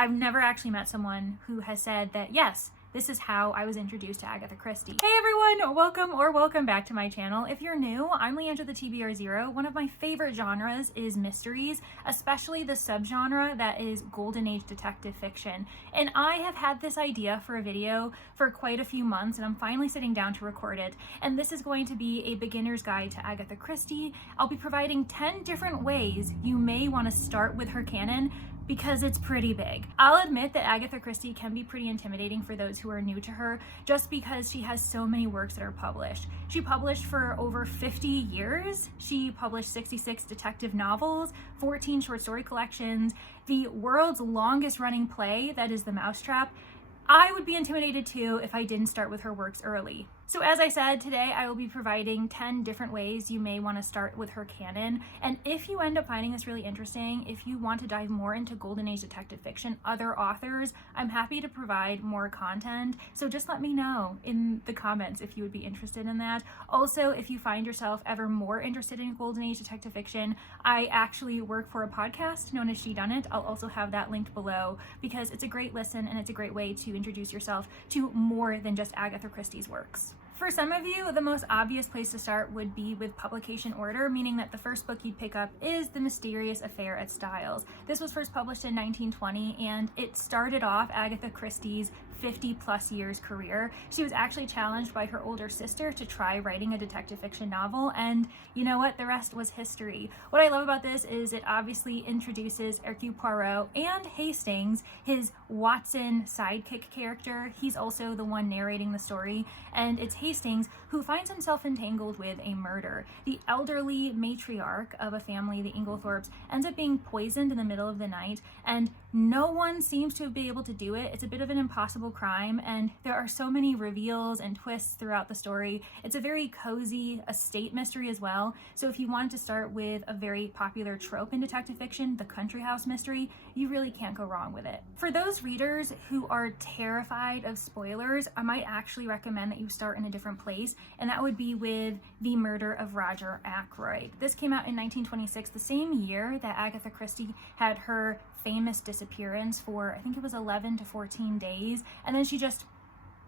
I've never actually met someone who has said that, yes, this is how I was introduced to Agatha Christie. Hey everyone, welcome back to my channel. If you're new, I'm Leandra the TBR0. One of my favorite genres is mysteries, especially the subgenre that is Golden Age detective fiction. And I have had this idea for a video for quite a few months, and I'm finally sitting down to record it. And this is going to be a beginner's guide to Agatha Christie. I'll be providing 10 different ways you may want to start with her canon, because it's pretty big. I'll admit that Agatha Christie can be pretty intimidating for those who are new to her, just because she has so many works that are published. She published for over 50 years. She published 66 detective novels, 14 short story collections, the world's longest running play, that is The Mousetrap. I would be intimidated too if I didn't start with her works early. So as I said, today I will be providing 10 different ways you may want to start with her canon. And if you end up finding this really interesting, if you want to dive more into Golden Age detective fiction, other authors, I'm happy to provide more content. So just let me know in the comments if you would be interested in that. Also, if you find yourself ever more interested in Golden Age detective fiction, I actually work for a podcast known as She Done It. I'll also have that linked below because it's a great listen and it's a great way to introduce yourself to more than just Agatha Christie's works. For some of you, the most obvious place to start would be with publication order, meaning that the first book you'd pick up is The Mysterious Affair at Styles. This was first published in 1920, and it started off Agatha Christie's 50+ years career. She was actually challenged by her older sister to try writing a detective fiction novel, and you know what? The rest was history. What I love about this is it obviously introduces Hercule Poirot and Hastings, his Watson sidekick character. He's also the one narrating the story, and it's Hastings who finds himself entangled with a murder. The elderly matriarch of a family, the Inglethorpes, ends up being poisoned in the middle of the night, and no one seems to be able to do it. It's a bit of an impossible crime, and there are so many reveals and twists throughout the story. It's a very cozy estate mystery as well. So if you wanted to start with a very popular trope in detective fiction, the country house mystery, you really can't go wrong with it. For those readers who are terrified of spoilers, I might actually recommend that you start in a different place, and that would be with The Murder of Roger Ackroyd. This came out in 1926, the same year that Agatha Christie had her famous disappearance for, I think it was 11 to 14 days, and then she just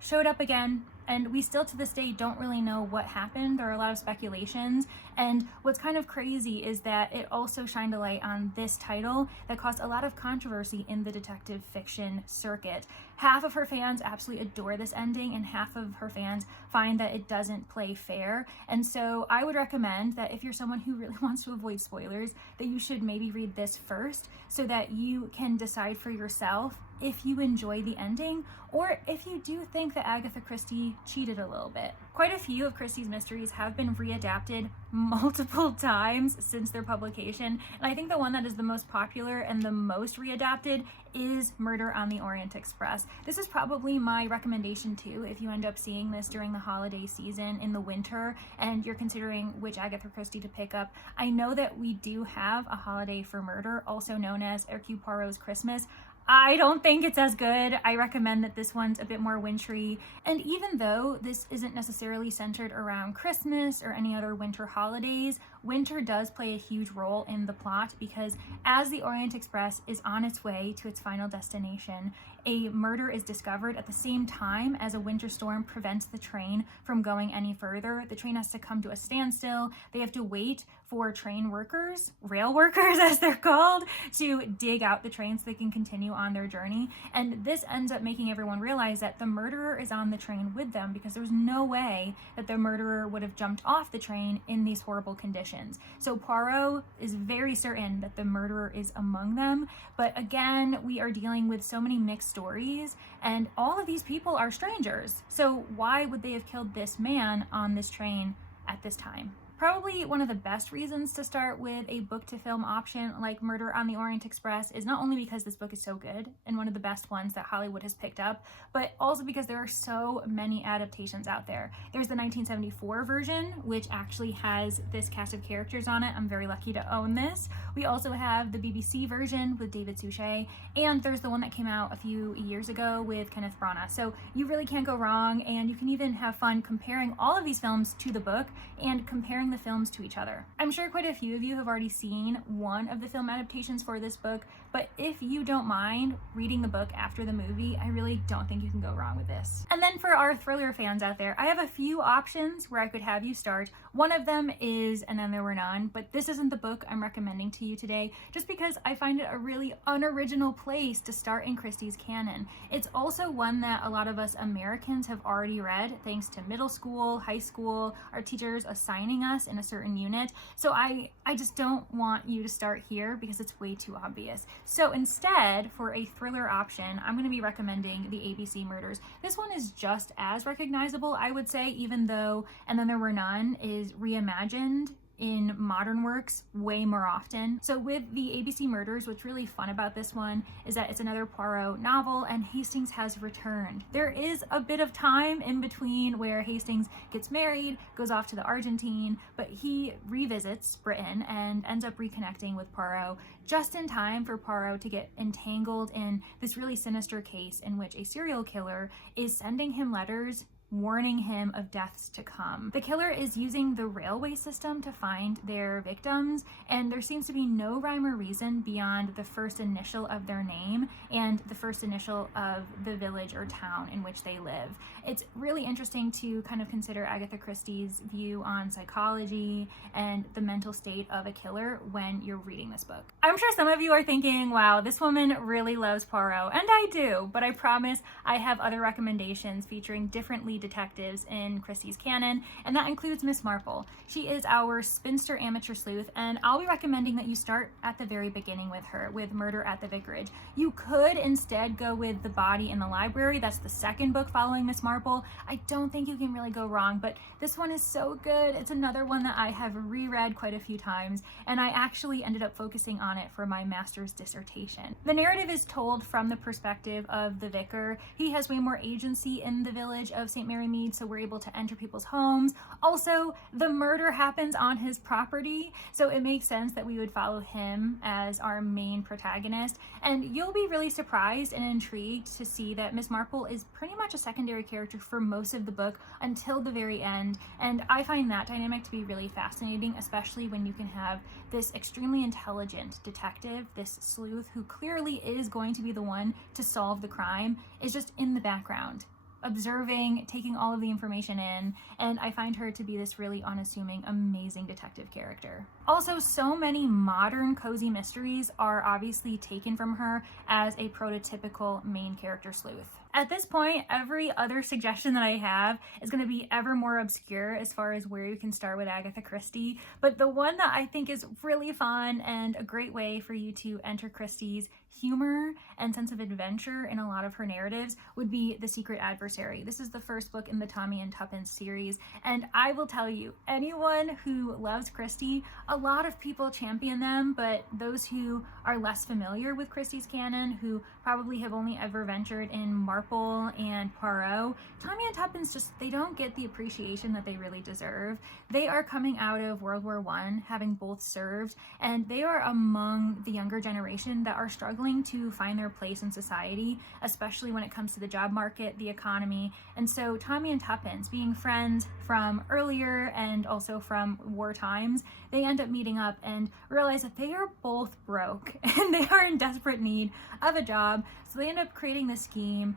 showed up again, and we still to this day don't really know what happened. There are a lot of speculations, and what's kind of crazy is that it also shined a light on this title that caused a lot of controversy in the detective fiction circuit. Half of her fans absolutely adore this ending, and half of her fans find that it doesn't play fair. And so I would recommend that if you're someone who really wants to avoid spoilers, that you should maybe read this first so that you can decide for yourself if you enjoy the ending or if you do think that Agatha Christie cheated a little bit. Quite a few of Christie's mysteries have been readapted multiple times since their publication, and I think the one that is the most popular and the most readapted is Murder on the Orient Express. This is probably my recommendation too if you end up seeing this during the holiday season in the winter and you're considering which Agatha Christie to pick up. I know that we do have A Holiday for Murder, also known as Hercule Poirot's Christmas. I don't think it's as good. I recommend that this one's a bit more wintry. And even though this isn't necessarily centered around Christmas or any other winter holidays, winter does play a huge role in the plot because as the Orient Express is on its way to its final destination, a murder is discovered at the same time as a winter storm prevents the train from going any further. The train has to come to a standstill. They have to wait for train workers, rail workers as they're called, to dig out the train so they can continue on their journey. And this ends up making everyone realize that the murderer is on the train with them because there's no way that the murderer would have jumped off the train in these horrible conditions. So Poirot is very certain that the murderer is among them. But again, we are dealing with so many mixed stories, and all of these people are strangers. So why would they have killed this man on this train at this time? Probably one of the best reasons to start with a book to film option like Murder on the Orient Express is not only because this book is so good and one of the best ones that Hollywood has picked up, but also because there are so many adaptations out there. There's the 1974 version, which actually has this cast of characters on it. I'm very lucky to own this. We also have the BBC version with David Suchet, and there's the one that came out a few years ago with Kenneth Branagh. So you really can't go wrong, and you can even have fun comparing all of these films to the book and comparing the films to each other. I'm sure quite a few of you have already seen one of the film adaptations for this book, but if you don't mind reading the book after the movie, I really don't think you can go wrong with this. And then for our thriller fans out there, I have a few options where I could have you start. One of them is And Then There Were None, but this isn't the book I'm recommending to you today, just because I find it a really unoriginal place to start in Christie's canon. It's also one that a lot of us Americans have already read thanks to middle school, high school, our teachers assigning us in a certain unit. So I just don't want you to start here because it's way too obvious. So instead, for a thriller option, I'm going to be recommending The ABC Murders. This one is just as recognizable, I would say, even though And Then There Were None is reimagined in modern works way more often. So with The ABC Murders, what's really fun about this one is that it's another Poirot novel and Hastings has returned. There is a bit of time in between where Hastings gets married, goes off to the Argentine, but he revisits Britain and ends up reconnecting with Poirot just in time for Poirot to get entangled in this really sinister case in which a serial killer is sending him letters warning him of deaths to come. The killer is using the railway system to find their victims, and there seems to be no rhyme or reason beyond the first initial of their name and the first initial of the village or town in which they live. It's really interesting to kind of consider Agatha Christie's view on psychology and the mental state of a killer when you're reading this book. I'm sure some of you are thinking, wow, this woman really loves Poirot, and I do, but I promise I have other recommendations featuring different lead detectives in Christie's canon, and that includes Miss Marple. She is our spinster amateur sleuth, and I'll be recommending that you start at the very beginning with her, with Murder at the Vicarage. You could instead go with The Body in the Library. That's the second book following Miss Marple. I don't think you can really go wrong, but this one is so good. It's another one that I have reread quite a few times, and I actually ended up focusing on it for my master's dissertation. The narrative is told from the perspective of the vicar. He has way more agency in the village of St. Mary Mead, so we're able to enter people's homes. Also, the murder happens on his property, so it makes sense that we would follow him as our main protagonist. And you'll be really surprised and intrigued to see that Miss Marple is pretty much a secondary character for most of the book until the very end, and I find that dynamic to be really fascinating, especially when you can have this extremely intelligent detective, this sleuth who clearly is going to be the one to solve the crime, is just in the background, observing, taking all of the information in, and I find her to be this really unassuming, amazing detective character. Also, so many modern cozy mysteries are obviously taken from her as a prototypical main character sleuth. At this point, every other suggestion that I have is going to be ever more obscure as far as where you can start with Agatha Christie, but the one that I think is really fun and a great way for you to enter Christie's humor and sense of adventure in a lot of her narratives would be The Secret Adversary. This is the first book in the Tommy and Tuppence series, and I will tell you, anyone who loves Christie, a lot of people champion them, but those who are less familiar with Christie's canon, who probably have only ever ventured in Marple and Poirot, Tommy and Tuppence just, they don't get the appreciation that they really deserve. They are coming out of World War I, having both served, and they are among the younger generation that are struggling to find their place in society, especially when it comes to the job market, the economy. And so Tommy and Tuppence, being friends from earlier and also from war times, they end up meeting up and realize that they are both broke and they are in desperate need of a job. So they end up creating this scheme,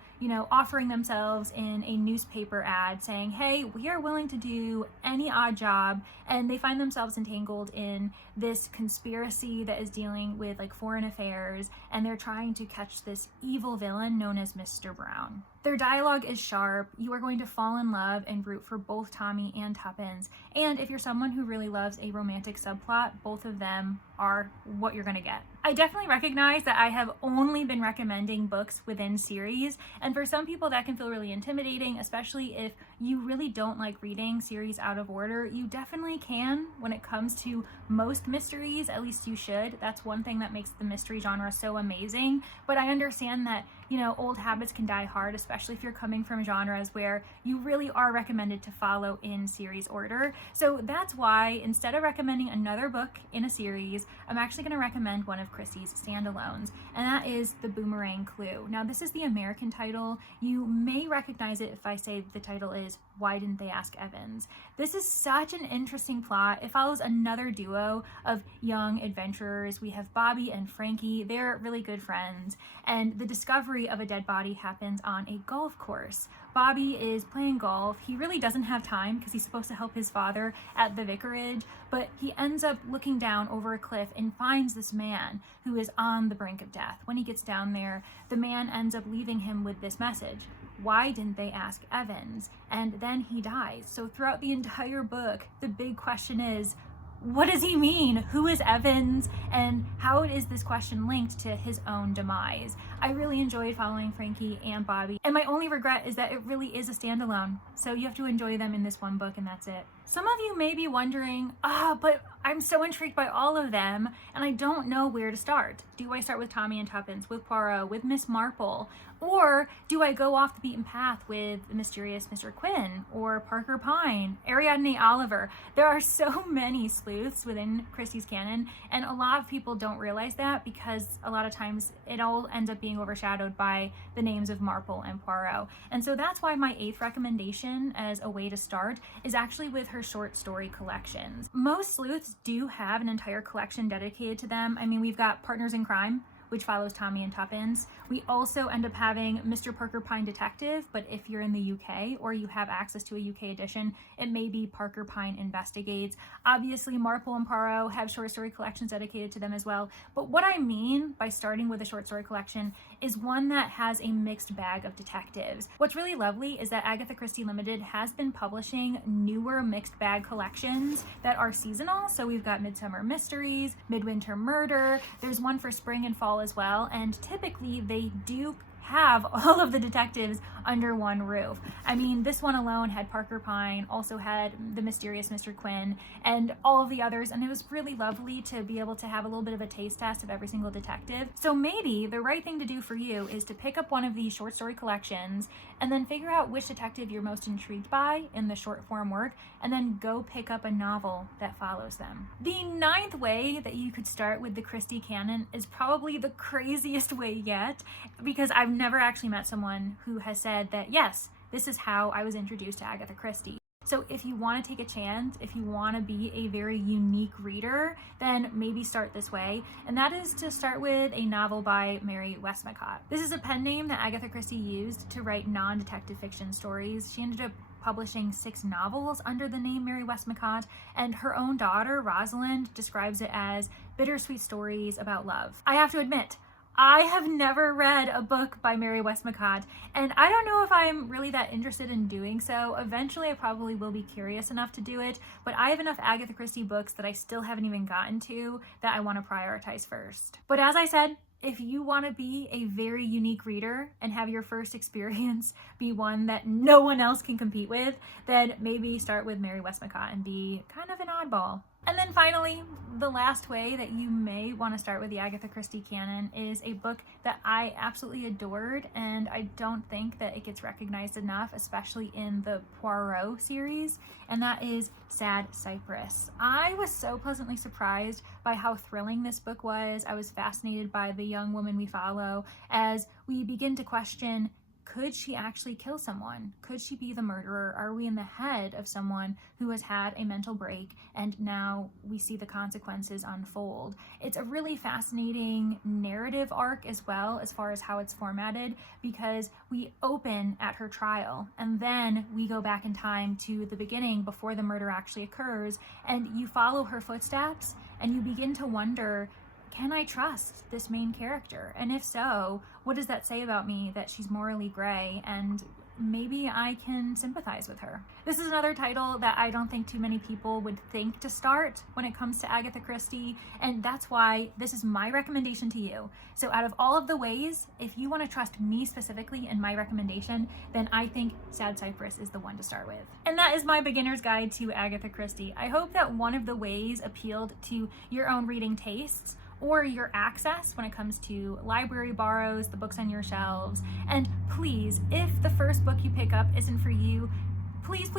offering themselves in a newspaper ad saying, hey, we are willing to do any odd job. And they find themselves entangled in this conspiracy that is dealing with foreign affairs, and they're trying to catch this evil villain known as Mr. Brown. Their dialogue is sharp. You are going to fall in love and root for both Tommy and Tuppence. And if you're someone who really loves a romantic subplot, both of them are what you're going to get. I definitely recognize that I have only been recommending books within series, and for some people that can feel really intimidating, especially if you really don't like reading series out of order. You definitely can when it comes to most mysteries, at least you should. That's one thing that makes the mystery genre so amazing, but I understand that old habits can die hard, especially if you're coming from genres where you really are recommended to follow in series order. So that's why instead of recommending another book in a series, I'm actually going to recommend one of Christie's standalones, and that is The Boomerang Clue. Now, this is the American title. You may recognize it if I say the title is Why Didn't They Ask Evans? This is such an interesting plot. It follows another duo of young adventurers. We have Bobby and Frankie. They're really good friends, and the discovery of a dead body happens on a golf course. Bobby is playing golf. He really doesn't have time because he's supposed to help his father at the vicarage, but he ends up looking down over a cliff and finds this man who is on the brink of death. When he gets down there, the man ends up leaving him with this message: why didn't they ask Evans? And then he dies. So throughout the entire book, the big question is, what does he mean? Who is Evans? And how is this question linked to his own demise? I really enjoyed following Frankie and Bobby, and my only regret is that it really is a standalone. So you have to enjoy them in this one book, and that's it. Some of you may be wondering, but I'm so intrigued by all of them, and I don't know where to start. Do I start with Tommy and Tuppence, with Poirot, with Miss Marple? Or do I go off the beaten path with the mysterious Mr. Quinn, or Parker Pine, Ariadne Oliver? There are so many sleuths within Christie's canon, and a lot of people don't realize that because a lot of times it all ends up being overshadowed by the names of Marple and Poirot. And so that's why my 8th recommendation as a way to start is actually with her short story collections. Most sleuths do have an entire collection dedicated to them. I mean, we've got Partners in Crime, which follows Tommy and Tuppence. We also end up having Mr. Parker Pine Detective, but if you're in the UK or you have access to a UK edition, it may be Parker Pine Investigates. Obviously, Marple and Poirot have short story collections dedicated to them as well. But what I mean by starting with a short story collection is one that has a mixed bag of detectives. What's really lovely is that Agatha Christie Limited has been publishing newer mixed bag collections that are seasonal. So we've got Midsummer Mysteries, Midwinter Murder, there's one for spring and fall as well, and typically they do have all of the detectives under one roof. I mean, this one alone had Parker Pine, also had the mysterious Mr. Quinn, and all of the others, and it was really lovely to be able to have a little bit of a taste test of every single detective. So maybe the right thing to do for you is to pick up one of these short story collections and then figure out which detective you're most intrigued by in the short form work, and then go pick up a novel that follows them. The 9th way that you could start with the Christie canon is probably the craziest way yet, because I've never actually met someone who has said that, yes, this is how I was introduced to Agatha Christie. So if you want to take a chance, if you want to be a very unique reader, then maybe start this way. And that is to start with a novel by Mary Westmacott. This is a pen name that Agatha Christie used to write non-detective fiction stories. She ended up publishing 6 novels under the name Mary Westmacott, and her own daughter, Rosalind, describes it as bittersweet stories about love. I have to admit, I have never read a book by Mary Westmacott, and I don't know if I'm really that interested in doing so. Eventually, I probably will be curious enough to do it, but I have enough Agatha Christie books that I still haven't even gotten to that I want to prioritize first. But as I said, if you want to be a very unique reader and have your first experience be one that no one else can compete with, then maybe start with Mary Westmacott and be kind of an oddball. And then finally, the last way that you may want to start with the Agatha Christie canon is a book that I absolutely adored, and I don't think that it gets recognized enough, especially in the Poirot series, and that is Sad Cypress. I was so pleasantly surprised by how thrilling this book was. I was fascinated by the young woman we follow as we begin to question, could she actually kill someone? Could she be the murderer? Are we in the head of someone who has had a mental break and now we see the consequences unfold? It's a really fascinating narrative arc as well, as far as how it's formatted, because we open at her trial and then we go back in time to the beginning before the murder actually occurs, and you follow her footsteps and you begin to wonder, can I trust this main character? And if so, what does that say about me that she's morally gray, and maybe I can sympathize with her? This is another title that I don't think too many people would think to start when it comes to Agatha Christie, and that's why this is my recommendation to you. So out of all of the ways, if you want to trust me specifically in my recommendation, then I think Sad Cypress is the one to start with. And that is my beginner's guide to Agatha Christie. I hope that one of the ways appealed to your own reading tastes or your access when it comes to library borrows, the books on your shelves. And please, if the first book you pick up isn't for you, please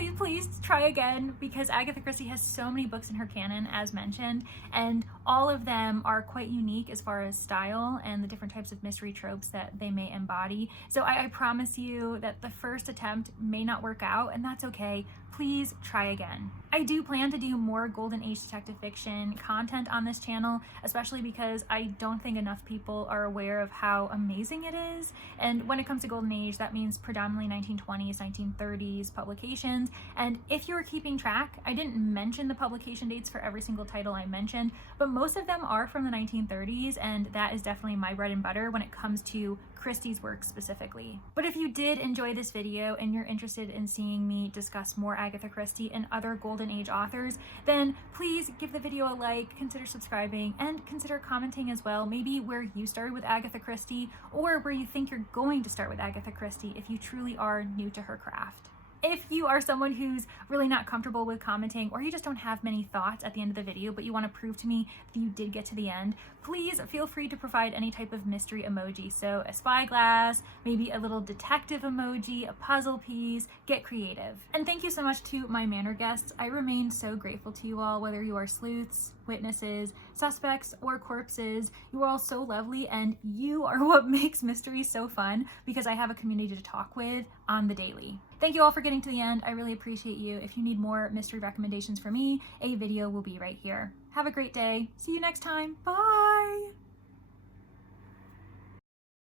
try again, because Agatha Christie has so many books in her canon, as mentioned, and all of them are quite unique as far as style and the different types of mystery tropes that they may embody. So I promise you that the first attempt may not work out, and that's okay. Please try again. I do plan to do more Golden Age detective fiction content on this channel, especially because I don't think enough people are aware of how amazing it is. And when it comes to Golden Age, that means predominantly 1920s, 1930s publications. And if you're keeping track, I didn't mention the publication dates for every single title I mentioned, but most of them are from the 1930s, and that is definitely my bread and butter when it comes to Christie's work specifically. But if you did enjoy this video and you're interested in seeing me discuss more Agatha Christie and other Golden Age authors, then please give the video a like, consider subscribing, and consider commenting as well, maybe where you started with Agatha Christie or where you think you're going to start with Agatha Christie if you truly are new to her craft. If you are someone who's really not comfortable with commenting, or you just don't have many thoughts at the end of the video, but you want to prove to me that you did get to the end, please feel free to provide any type of mystery emoji. So a spyglass, maybe a little detective emoji, a puzzle piece, get creative. And thank you so much to my Manor guests. I remain so grateful to you all, whether you are sleuths, witnesses, suspects, or corpses. You are all so lovely, and you are what makes mysteries so fun, because I have a community to talk with on the daily. Thank you all for getting to the end. I really appreciate you. If you need more mystery recommendations from me, a video will be right here. Have a great day. See you next time. Bye.